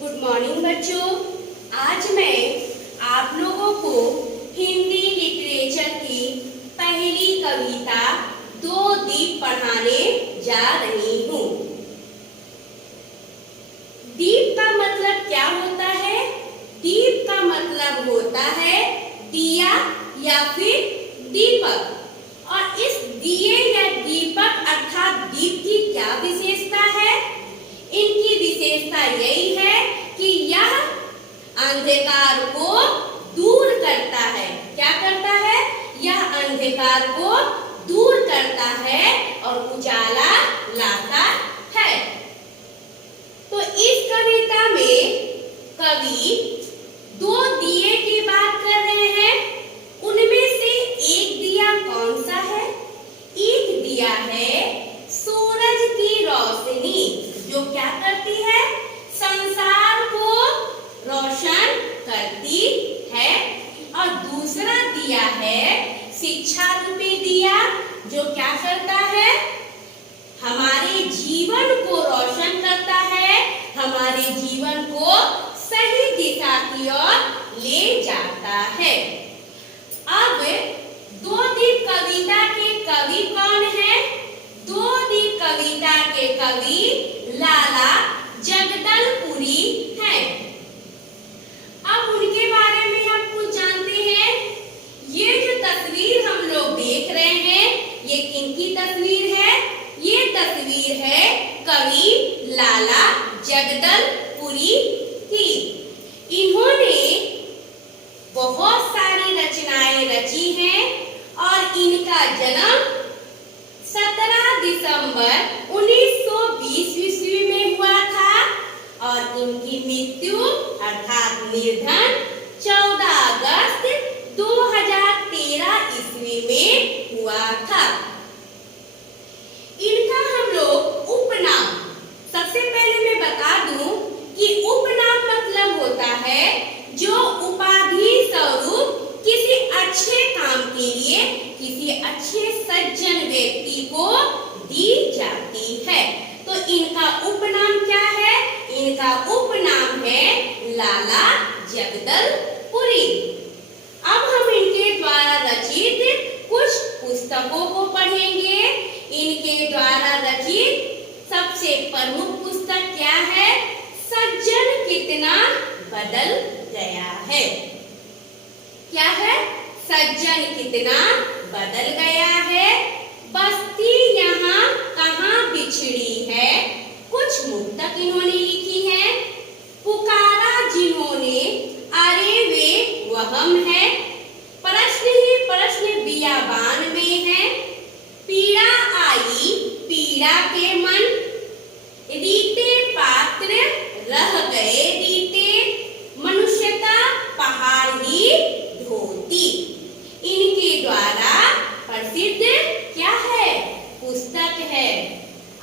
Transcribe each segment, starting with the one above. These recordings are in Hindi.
गुड मॉर्निंग बच्चों। आज मैं आप लोगों को हिंदी लिटरेचर की पहली कविता दो दीप पढ़ाने जा रही हूँ। दीप का मतलब क्या होता है? दीप का मतलब होता है दिया या फिर दीपक। और इस दिए या दीपक अर्थात दीप की क्या विशेषता है? इनकी विशेषता यही है कि यह अंधकार को दूर करता है। क्या करता है? यह अंधकार को दूर करता है और उजाला लाता है। तो इस कविता में कवि दो दिए की बात कर रहे हैं। उनमें से एक दिया कौन सा है? एक दिया है सूरज की रोशनी, जो क्या करती है? संसार को रोशन करती है। और दूसरा दिया है शिक्षा रूपी दिया, जो क्या करता है? हमारे जीवन को रोशन करता है, हमारे जीवन को सही दिशा की ओर ले जाता है। अब दो दीप कविता के कवि कौन है? दो दीप कविता के कवि लाला जगदलपुरी हैं। अब उनके बारे में हम कुछ जानते हैं। ये जो तस्वीर हम लोग देख रहे हैं, ये किनकी तस्वीर है? ये तस्वीर है कवि लाला जगदलपुरी की। इन्होंने बहुत सारी रचनाएं रची हैं और इनका जन्म 17 दिसंबर 1920 ईस्वी में हुआ था और इनकी मृत्यु अर्थात निर्धन 14 अगस्त 2013 ईस्वी में हुआ था। इनका हम लोग उपनाम, सबसे पहले मैं बता दूं कि उपनाम मतलब होता है जो उपाधि स्वरूप किसी अच्छे काम के लिए किसी अच्छे सज्जन व्यक्ति को दी जाती है। तो इनका उपनाम क्या है? इनका उपनाम है लाला जगदलपुरी। अब हम इनके द्वारा रचित कुछ पुस्तकों को पढ़ेंगे। इनके द्वारा रचित सबसे प्रमुख पुस्तक क्या है? सज्जन कितना बदल गया है। क्या है? सज्जन कितना बदल गया है। बस्ती यहाँ कहाँ बिछड़ी है, कुछ मुक्तक इन्होंने लिखी है। पुकारा जिन्होंने अरे वे वहम है, प्रश्न ही प्रश्न बियाबान में है। पीड़ा आई पीड़ा के मन, रीते पात्र रह गए रीते, मनुष्यता पहाड़ ही धोती। इनके द्वारा प्रसिद्ध क्या है? पुस्तक है।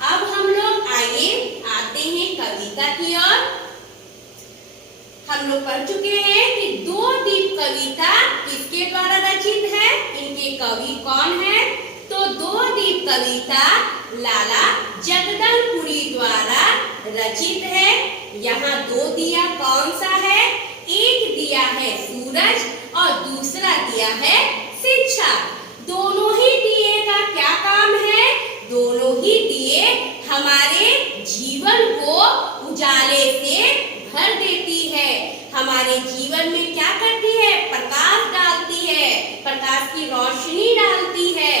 अब हम लोग आते हैं कविता की ओर। हम लोग पढ़ चुके हैं कि दो दीप कविता किसके द्वारा रचित है, इनके कवि कौन है? तो दो दीप कविता लाला जगदलपुरी द्वारा रचित है। यहाँ दो दिया कौन सा है? एक दिया है सूरज और दूसरा दिया है शिक्षा। दोनों ही दिए का क्या काम है? दोनों ही दिए हमारे जीवन को उजाले से भर देती है। हमारे जीवन में क्या करती है? प्रकाश डालती है, प्रकाश की रोशनी डालती है।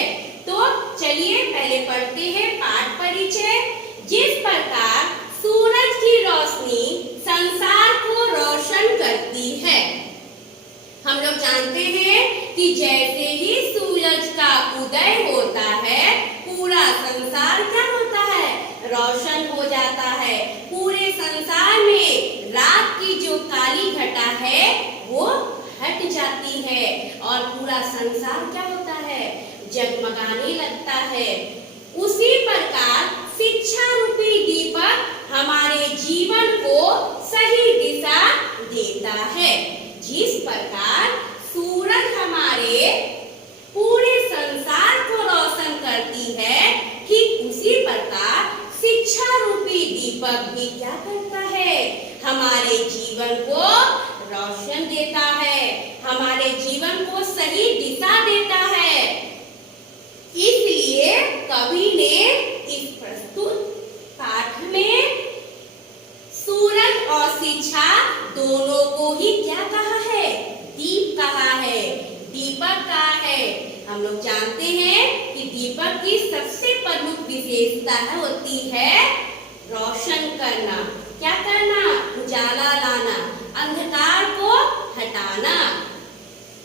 तो चलिए पहले पढ़ते हैं पाठ परिचय। जिस प्रकार सूरज की रोशनी संसार को रोशन करती है। हम लोग जानते हैं कि जैसे ही सूरज का उदय होता है, पूरा संसार क्या होता है? रोशन हो जाता है। पूरे संसार में रात की जो काली घटा है वो हट जाती है और पूरा संसार क्या होता है? जगमगाने लगता है। उसी प्रकार शिक्षा रूपी दीपक हमारे जीवन को सही दिशा देता है। जिस प्रकार सूरज हमारे पूरे संसार को रोशन करती है, ठीक उसी प्रकार शिक्षा रूपी दीपक दीपक भी क्या करता है, हमारे जीवन को रोशन देता है, हमारे जीवन को सही दिशा देता है। इसलिए कवि ने इस प्रस्तुत पाठ में सूरज और शिक्षा दोनों को ही क्या कहा है, दीप कहा है, दीपक कहा है। हम लोग जानते हैं कि दीपक की सबसे प्रमुख विशेषता होती है रोशन करना, क्या करना, उजाला लाना, अंधकार को हटाना।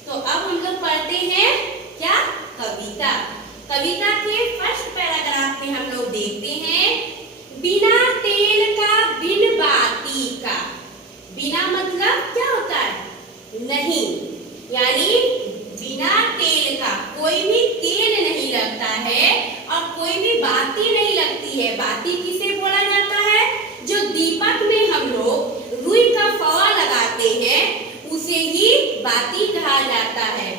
तो अब हम लोग पढ़ते हैं क्या, कविता। कविता के फर्स्ट पैराग्राफ में हम लोग देखते हैं, बिना तेल का बिन बाती का। बिना मतलब क्या होता है, नहीं, यानी बिना तेल का, कोई भी तेल नहीं लगता है और कोई भी बाती नहीं लगती है। बाती किसे बोला जाता है, जो दीपक में हम लोग रुई का फवा लगाते हैं उसे ही बाती कहा जाता है।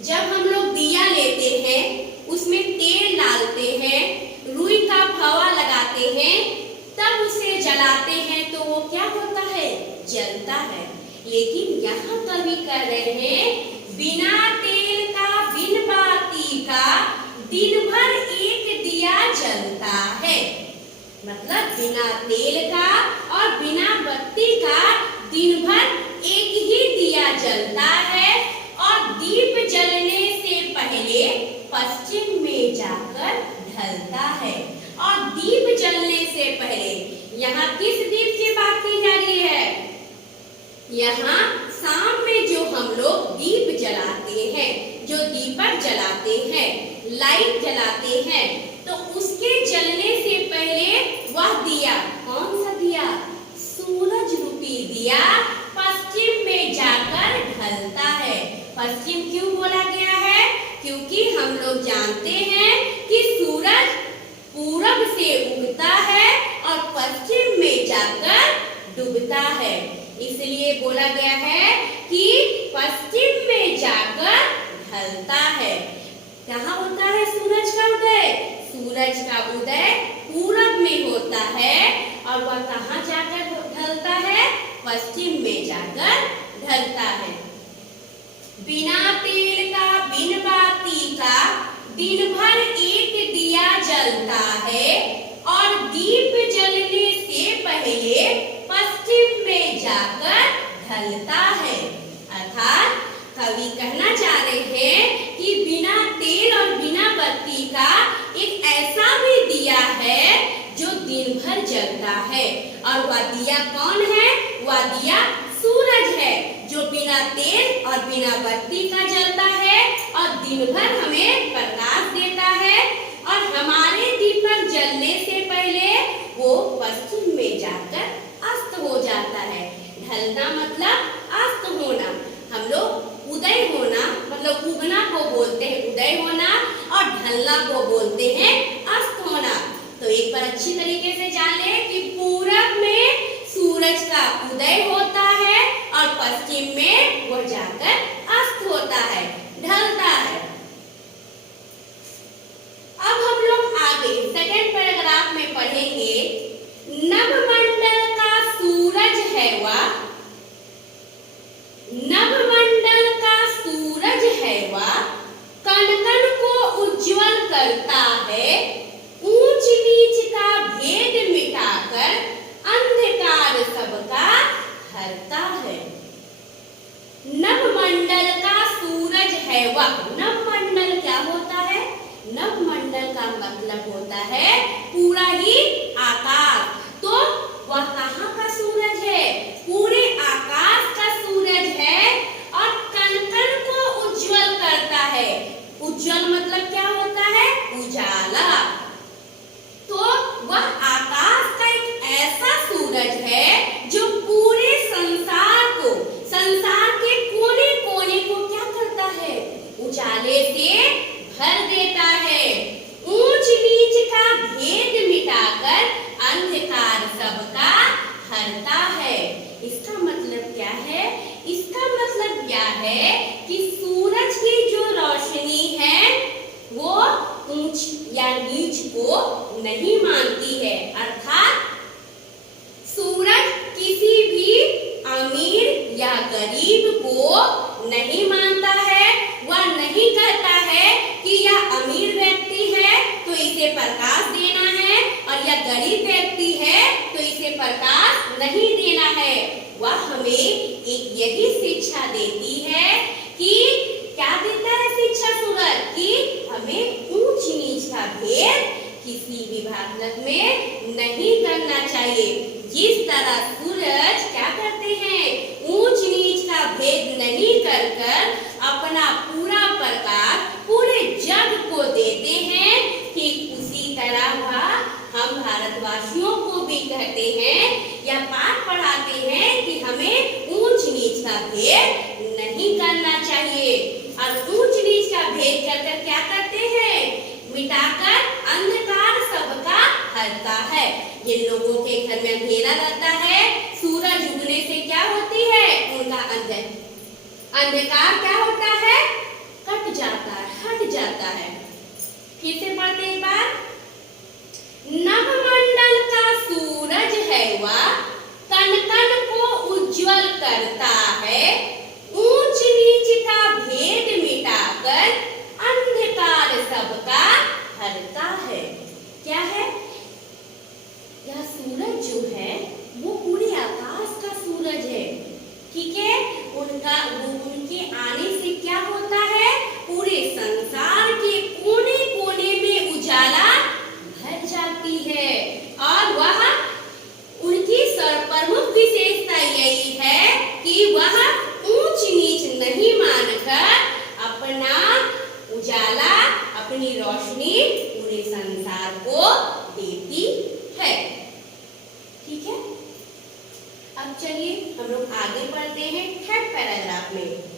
जब हम लोग दिया लेते हैं उसमें तेल डालते हैं, रुई का फवा लगाते हैं, तब उसे जलाते हैं तो वो क्या होता है, जलता है। लेकिन यहाँ कवि कह रहे हैं, बिना तेल का बिन बाती का दिन भर एक दिया जलता है। मतलब बिना तेल का और बिना बत्ती का दिन भर एक ही दिया जलता है और दीप जलने से पहले पश्चिम में जाकर ढलता है। और दीप जलने से पहले, यहाँ किस दीप की बात की जा रही है, यहाँ शाम में जो हम लोग दीप जलाते हैं, जो दीपक जलाते हैं, लाइट जलाते हैं, तो उसके जलने से पहले वह दिया, कौन सा दिया, सूरज रूपी दिया पश्चिम में जाकर ढलता है। पश्चिम क्यों बोला गया है, क्योंकि हम लोग जानते हैं कि सूरज पूरब से उगता है और पश्चिम में जाकर डूबता है। इसलिए बोला गया है कि पश्चिम में जाकर ढलता है। कहाँ होता है सूरज का उदय, सूरज का उदय पूरब में होता है और वह कहाँ जाकर ढलता है, पश्चिम में जाकर ढलता है। बिना तेल का बिन बाती का दिन भर एक दिया जलता है और दीप जलने से पहले पश्चिम में जाकर ढलता है। अर्थात कवि कहना चाह रहे हैं कि बिना तेल और बिना बत्ती का एक ऐसा भी दिया है जो दिन भर जलता है। और वह दिया कौन है, वह दिया सूरज है, जो बिना तेल और बिना बत्ती का जलता है और दिन भर हमें प्रकाश देता है। और हमारे दीपक जलने से पहले वो पश्चिम में जाकर अस्त हो जाता है। ढलना मतलब अस्त होना, हम लोग उदय होना मतलब उगना को बोलते हैं उदय होना और ढलना को बोलते हैं अस्त होना। तो एक बार अच्छी तरीके से जान ले कि पूरब में सूरज का उदय होता है और पश्चिम में वह जाकर अस्त होता है, ढलता है। अब हम लोग आगे सेकंड पैराग्राफ में पढ़ेंगे, नवमंडल का सूरज है वह, नवमंडल का सूरज है वह, कण कण को उज्जवल करता है, ऊंच नीच का भेद मिटाकर अंधकार सबका हरता है। नवमंडल का सूरज है वह, नवमंडल क्या होता है, नवमंडल का मतलब होता है पूरा ही आकाश। तो वह कहाँ का सूरज है, पूरे आकाश का सूरज है और कण कण को उज्जवल करता है। उज्जवल मतलब क्या होता है, उजाला। तो वह आकाश का एक ऐसा सूरज है जो पूरे संसार को, संसार के कोने कोने को क्या करता है, उजाले से भर देता है। ऊंच नीच का भेद मिटाकर अंधकार सबका हरता है। इसका मतलब क्या है, इसका मतलब क्या है कि सूरज की जो रोशनी है वो ऊंच या नीच को नहीं मानती है, अर्थात गरीब को नहीं मानता है, वह नहीं कहता है कि यह अमीर व्यक्ति है तो इसे प्रकाश देना है और यह गरीब व्यक्ति है तो इसे प्रकाश नहीं देना है। वह हमें एक यही शिक्षा देती है कि क्या देता है शिक्षा सूरज, कि हमें ऊंच नीच का भेद किसी भी हालत में नहीं करना चाहिए। जिस तरह सूरज क्या करते हैं, ऊंच नीच का भेद नहीं कर कर अपना पूरा प्रकाश पूरे जग को देते हैं, ठीक उसी तरह हम भारतवासियों को भी कहते हैं या पाठ पढ़ाते हैं कि हमें ऊंच नीच का भेद नहीं करना चाहिए। और ऊंच नीच का भेद कर क्या करते हैं, मिटाकर अंधकार सबका हरता है। ये लोगों के घर में अंधेरा रहता है, सूरज उगने से क्या होती है, उनका अंधकार क्या होता है, कट जाता है, हट जाता है। फिर से पढ़ते एक बार, नवमंडल का सूरज है वह, कण कण को उज्जवल करता है, ऊंच नीच का भेद मिटाकर अंधकार सबका हरता है। क्या है, यह सूरज जो है वो पूरे आकाश का सूरज है, ठीक है। उनके आने से क्या होता है, पूरे संसार के कोने कोने में उजाला भर जाती है। और वह उनकी प्रमुख विशेषता यही है कि वह ऊंच नीच नहीं मानकर अपना उजाला, अपनी रोशनी पूरे संसार को देती है, ठीक है। अब चलिए हम लोग आगे बढ़ते हैं थर्ड पैराग्राफ में।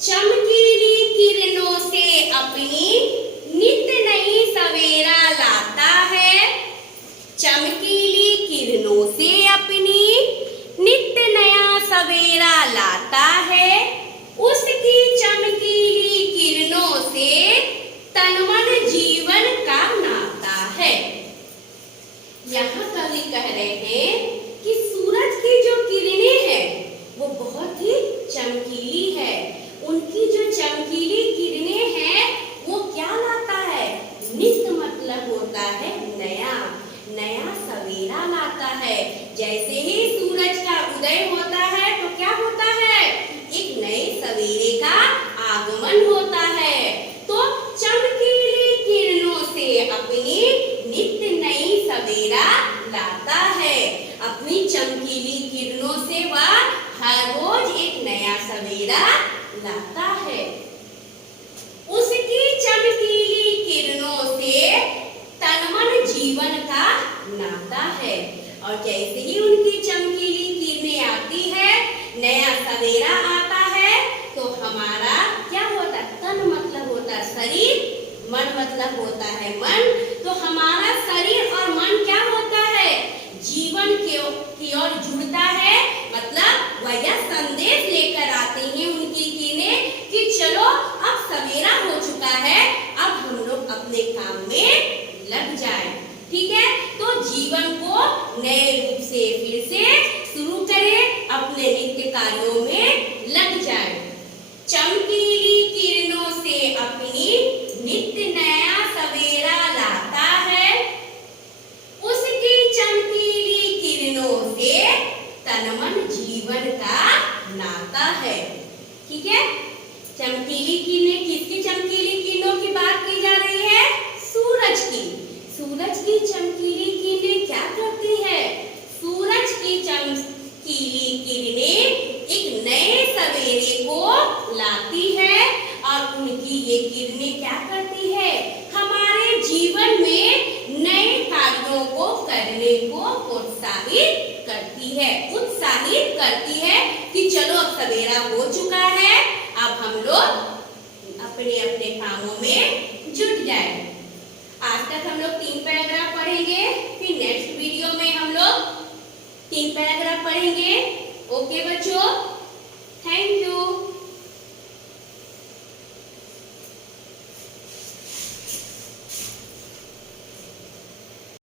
चमकीली किरणों से अपनी नित्य नई सवेरा लाता है, चमकीली किरणों से अपनी नित्य नया सवेरा लाता है, उसकी चमकीली किरणों से तन मन जीवन का नाता है। यहाँ कवि कह रहे हैं कि सूरज की जो किरणें हैं वो बहुत ही चमकीली है। उनकी जो चमकीली किरणें हैं वो क्या लाता है, नित्य मतलब होता है नया, नया सवेरा लाता है। जैसे ही सूरज का उदय होता है तो क्या होता है, एक नए सवेरे का आगमन होता है। तो चमकीली किरणों से अपनी नित्य नई सवेरा लाता है, अपनी चमकीली किरणों से वह हर रोज एक नया सवेरा लाता है। उसकी चमकीली किरणों से तन मन जीवन का नाता है। और जैसे ही उनकी चमकीली किरणें आती है, नया सवेरा आता है, तो हमारा क्या होता है, तन मतलब होता है शरीर, मन मतलब होता है मन। तो हमारा शरीर और मन क्या होता है, जीवन की ओर जुड़ता है। मतलब वह यह संदेश लेकर आते हैं उनकी किरणें कि चलो अब सवेरा हो चुका है, अब हम लोग अपने काम में लग जाएं, ठीक है। तो जीवन को नए रूप से फिर से शुरू करें, अपने नित्य कार्यों में लग जाएं। चमकीली किरणों से अपनी नित्य नया सवेरा लाता है, उसकी चमकीली किरणों से तन मन जीवन का नाता है, ठीक है। चमकीली किरणें, किसकी चमकीली किरणों की बात की जा रही है, सूरज की। सूरज की चमकीली किरणें क्या करती है, सूरज की चमकीली किरणें एक नए सवेरे को लाती है। और उनकी ये किरणें क्या करती है, हमारे जीवन में नए कार्यों को करने को प्रोत्साहित करती है, उत्साहित करती है कि चलो अब सवेरा हो चुका है, अब हम लोग अपने अपने कामों में जुट जाएं। आज तक हम लोग 3 पैराग्राफ पढ़ेंगे, फिर नेक्स्ट वीडियो में हम लोग 3 पैराग्राफ पढ़ेंगे। ओके बच्चों।